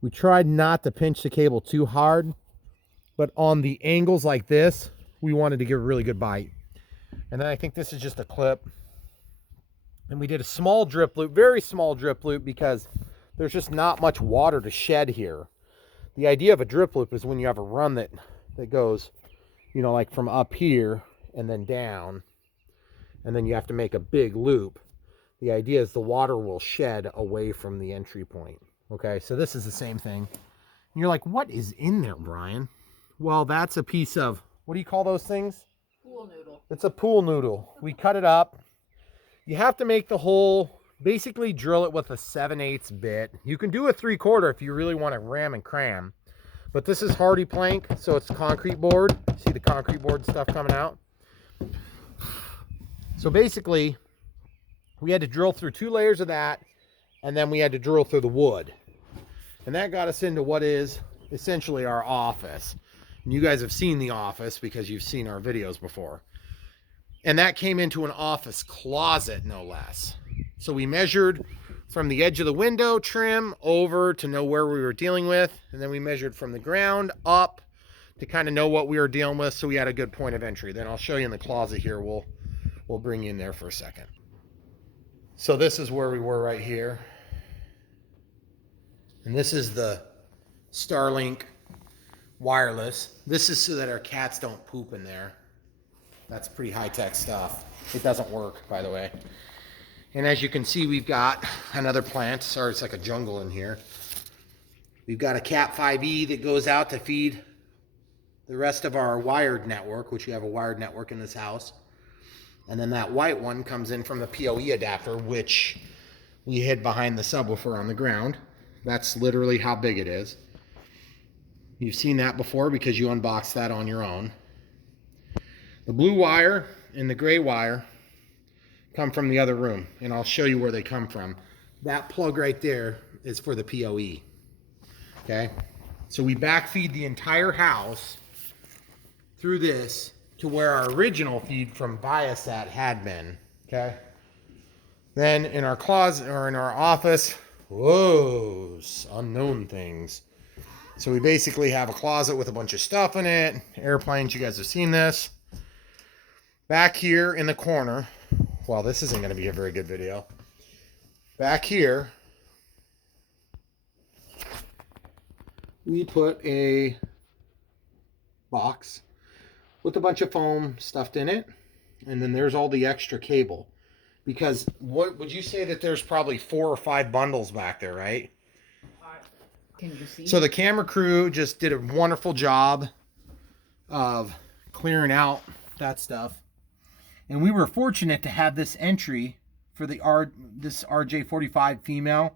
we tried not to pinch the cable too hard, but on the angles like this, we wanted to give a really good bite. And then I think this is just a clip. And we did a small drip loop, very small drip loop, because there's just not much water to shed here. The idea of a drip loop is when you have a run that goes, you know, like from up here and then down, and then you have to make a big loop. The idea is the water will shed away from the entry point. Okay, so this is the same thing. And you're like, what is in there, Brian? Well, that's a piece of, what do you call those things? Pool noodle. It's a pool noodle. We cut it up. You have to make the hole, basically drill it with a 7/8 bit. You can do a 3/4 if you really want to ram and cram. But this is hardy plank, so it's concrete board. See the concrete board stuff coming out? So basically, we had to drill through 2 layers of that, and then we had to drill through the wood. And that got us into what is essentially our office. And you guys have seen the office because you've seen our videos before. And that came into an office closet, no less. So we measured from the edge of the window trim over to know where we were dealing with. And then we measured from the ground up to kind of know what we were dealing with, so we had a good point of entry. Then I'll show you in the closet here. We'll bring you in there for a second. So this is where we were right here. And this is the Starlink wireless. This is so that our cats don't poop in there. That's pretty high-tech stuff. It doesn't work, by the way. And as you can see, we've got another plant. Sorry, it's like a jungle in here. We've got a Cat 5e that goes out to feed the rest of our wired network, which we have a wired network in this house. And then that white one comes in from the PoE adapter, which we hid behind the subwoofer on the ground. That's literally how big it is. You've seen that before because you unboxed that on your own. The blue wire and the gray wire come from the other room, and I'll show you where they come from. That plug right there is for the PoE. Okay? So we backfeed the entire house through this to where our original feed from Viasat had been. Okay? Then in our closet or in our office, whoa, unknown things. So we basically have a closet with a bunch of stuff in it. Airplanes, you guys have seen this. Back here in the corner, well, this isn't going to be a very good video. Back here, we put a box with a bunch of foam stuffed in it. And then there's all the extra cable. Because what would you say that there's probably 4 or 5 bundles back there, right? Can you see? So the camera crew just did a wonderful job of clearing out that stuff. And we were fortunate to have this entry for the this RJ45 female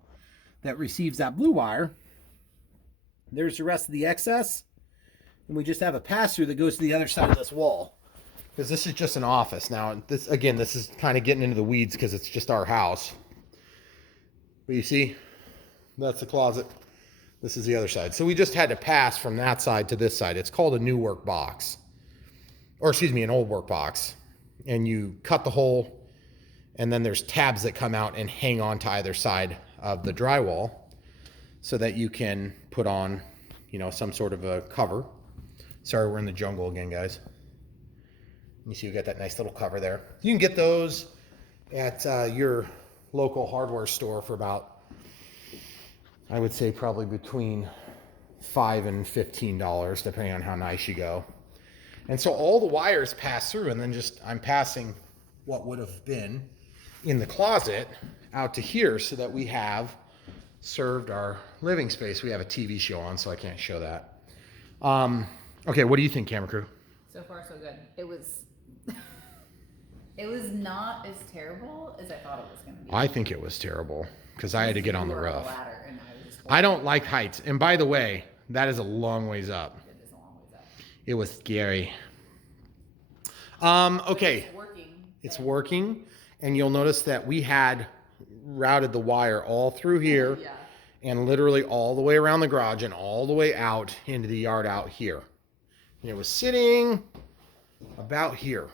that receives that blue wire. There's the rest of the excess. And we just have a pass-through that goes to the other side of this wall. Because this is just an office. Now, this is kind of getting into the weeds because it's just our house. But you see, that's the closet. This is the other side. So we just had to pass from that side to this side. It's called a new work box. Or excuse me, an old work box. And you cut the hole, and then there's tabs that come out and hang on to either side of the drywall so that you can put on, you know, some sort of a cover. Sorry, we're in the jungle again, guys. You see we got that nice little cover there. You can get those at your local hardware store for about, I would say probably between $5 and $15, depending on how nice you go. And so all the wires pass through, and then just I'm passing what would have been in the closet out to here so that we have served our living space. We have a TV show on, so I can't show that. Okay, what do you think, camera crew? So far, so good. It was it was not as terrible as I thought it was going to be. I think it was terrible because I had to get on the roof. Ladder and I was just I don't like heights. And by the way, that is a long ways up. It is a long ways up. It was scary. Okay. It's working. It's working. And you'll notice that we had routed the wire all through here and literally all the way around the garage and all the way out into the yard out here. And it was sitting about here.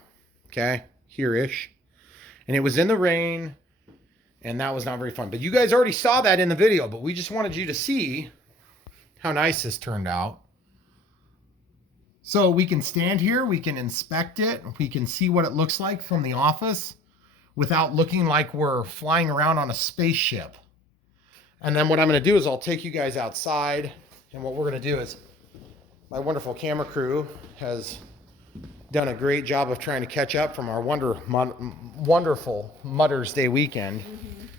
Okay? Here-ish. And it was in the rain. And that was not very fun. But you guys already saw that in the video. But we just wanted you to see how nice this turned out. So we can stand here, we can inspect it, we can see what it looks like from the office without looking like we're flying around on a spaceship. And then what I'm going to do is I'll take you guys outside, and what we're going to do is my wonderful camera crew has done a great job of trying to catch up from our wonderful Mother's Day weekend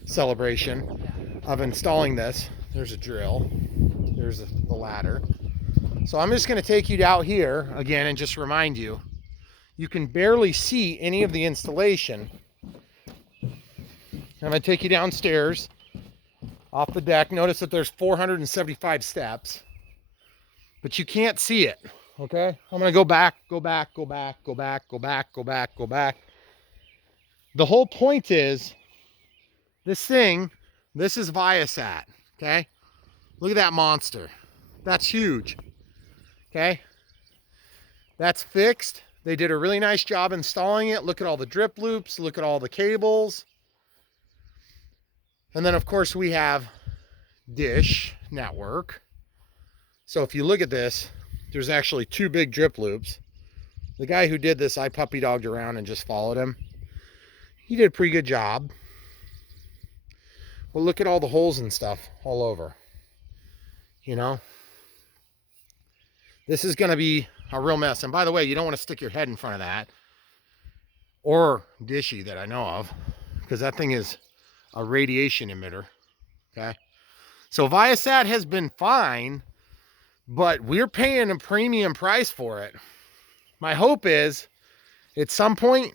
celebration of installing this. There's a drill, there's the ladder. So I'm just going to take you out here again and just remind you, you can barely see any of the installation. I'm going to take you downstairs off the deck. Notice that there's 475 steps, but you can't see it. Okay. I'm going to go back, go back, go back, go back, go back, go back, go back. The whole point is this thing, this is Viasat, okay? Look at that monster. That's huge, okay? That's fixed. They did a really nice job installing it. Look at all the drip loops. Look at all the cables. And then, of course, we have Dish Network. So if you look at this, there's actually 2 big drip loops. The guy who did this, I puppy dogged around and just followed him. He did a pretty good job. Well, look at all the holes and stuff all over. You know? This is going to be a real mess. And by the way, you don't want to stick your head in front of that. Or Dishy that I know of. Because that thing is a radiation emitter. Okay? So Viasat has been fine, but we're paying a premium price for it. My hope is, at some point,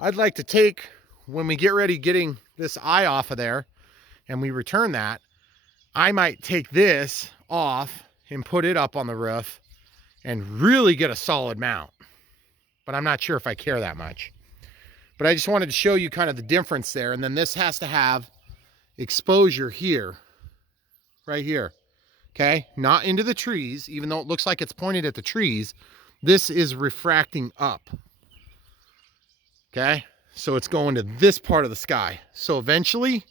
I'd like to take, when we get ready getting this eye off of there, and we return that, I might take this off and put it up on the roof and really get a solid mount. But I'm not sure if I care that much. But I just wanted to show you kind of the difference there. And then this has to have exposure here, right here. Okay, not into the trees, even though it looks like it's pointed at the trees. This is refracting up. Okay, so it's going to this part of the sky. So eventually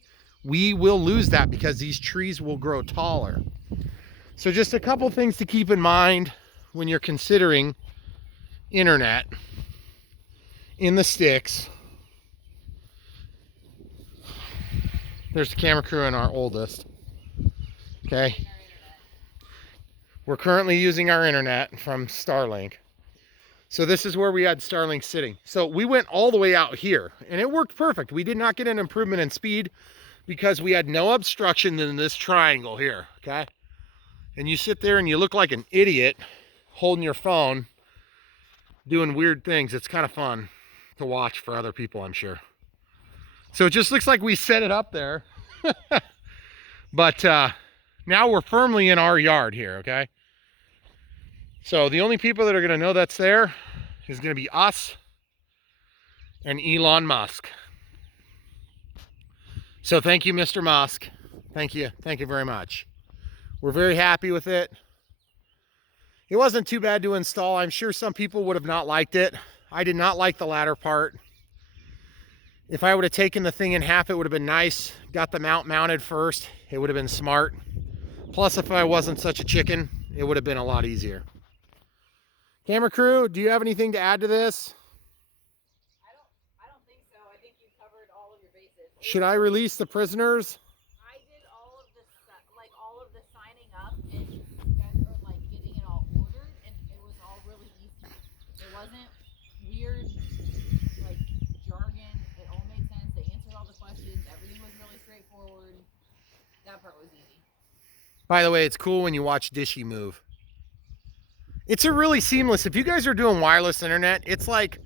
we will lose that because these trees will grow taller. So just a couple things to keep in mind when you're considering internet in the sticks. There's the camera crew and our oldest. Okay. We're currently using our internet from Starlink. So this is where we had Starlink sitting. So we went all the way out here and it worked perfect. We did not get an improvement in speed because we had no obstruction in this triangle here, okay? And you sit there and you look like an idiot holding your phone, doing weird things. It's kind of fun to watch for other people, I'm sure. So it just looks like we set it up there. But now we're firmly in our yard here, okay? So the only people that are going to know that's there is going to be us and Elon Musk. So thank you, Mr. Musk. Thank you. Thank you very much. We're very happy with it. It wasn't too bad to install. I'm sure some people would have not liked it. I did not like the latter part. If I would have taken the thing in half, it would have been nice. Got the mount mounted first. It would have been smart. Plus, if I wasn't such a chicken, it would have been a lot easier. Camera crew, do you have anything to add to this? I don't think so. I think you covered all of your bases. Should I release the prisoners? I did all of the all of the signing up and or like getting it all ordered, and it was all really easy. It wasn't weird like jargon. It all made sense. They answered all the questions. Everything was really straightforward. That part was easy. By the way, it's cool when you watch Dishy move. It's a really seamless, if you guys are doing wireless internet, it's like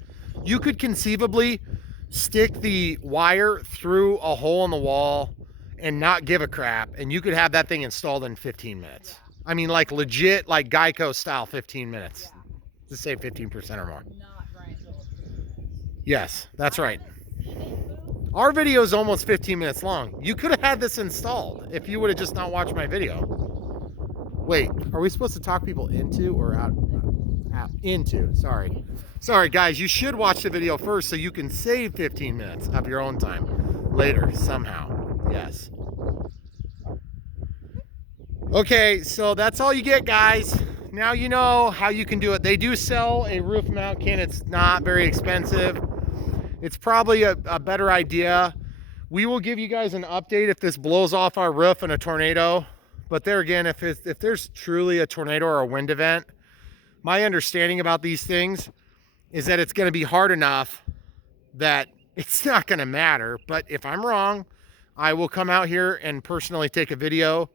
you could conceivably stick the wire through a hole in the wall and not give a crap, and you could have that thing installed in 15 minutes. Yeah. I mean, like legit, like Geico style 15 minutes. Yeah. To save 15% or more. Not Brian Phillips 15 minutes. Yes, that's right. Our video is almost 15 minutes long. You could have had this installed if you would have just not watched my video. Wait, are we supposed to talk people into or out? Into, sorry. Sorry guys, you should watch the video first so you can save 15 minutes of your own time later somehow. Yes. Okay, so that's all you get, guys. Now you know how you can do it. They do sell a roof mount kit. It's not very expensive. It's probably a better idea. We will give you guys an update if this blows off our roof in a tornado. But there again, if there's truly a tornado or a wind event, my understanding about these things is that it's going to be hard enough that it's not going to matter. But if I'm wrong, I will come out here and personally take a video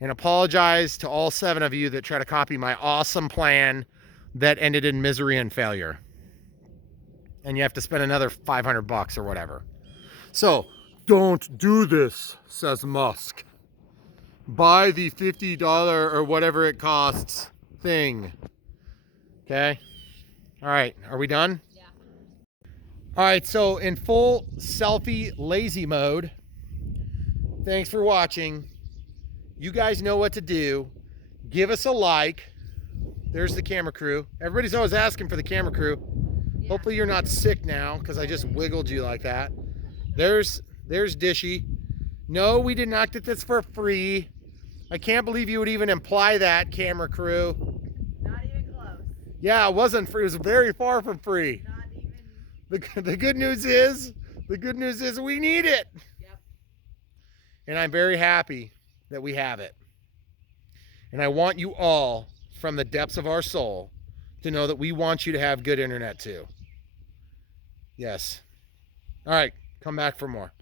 and apologize to all 7 of you that try to copy my awesome plan that ended in misery and failure. And you have to spend another $500 or whatever. So don't do this, says Musk. Buy the $50 or whatever it costs thing. Okay? All right, are we done? Yeah. All right, so in full selfie lazy mode, thanks for watching. You guys know what to do. Give us a like. There's the camera crew. Everybody's always asking for the camera crew. Yeah. Hopefully you're not sick now because I just wiggled you like that. There's Dishy. No, we did not get this for free. I can't believe you would even imply that, camera crew. Not even close. Yeah, it wasn't free. It was very far from free. Not even. The good news is we need it. Yep. And I'm very happy that we have it. And I want you all, from the depths of our soul, to know that we want you to have good internet too. Yes. All right, come back for more.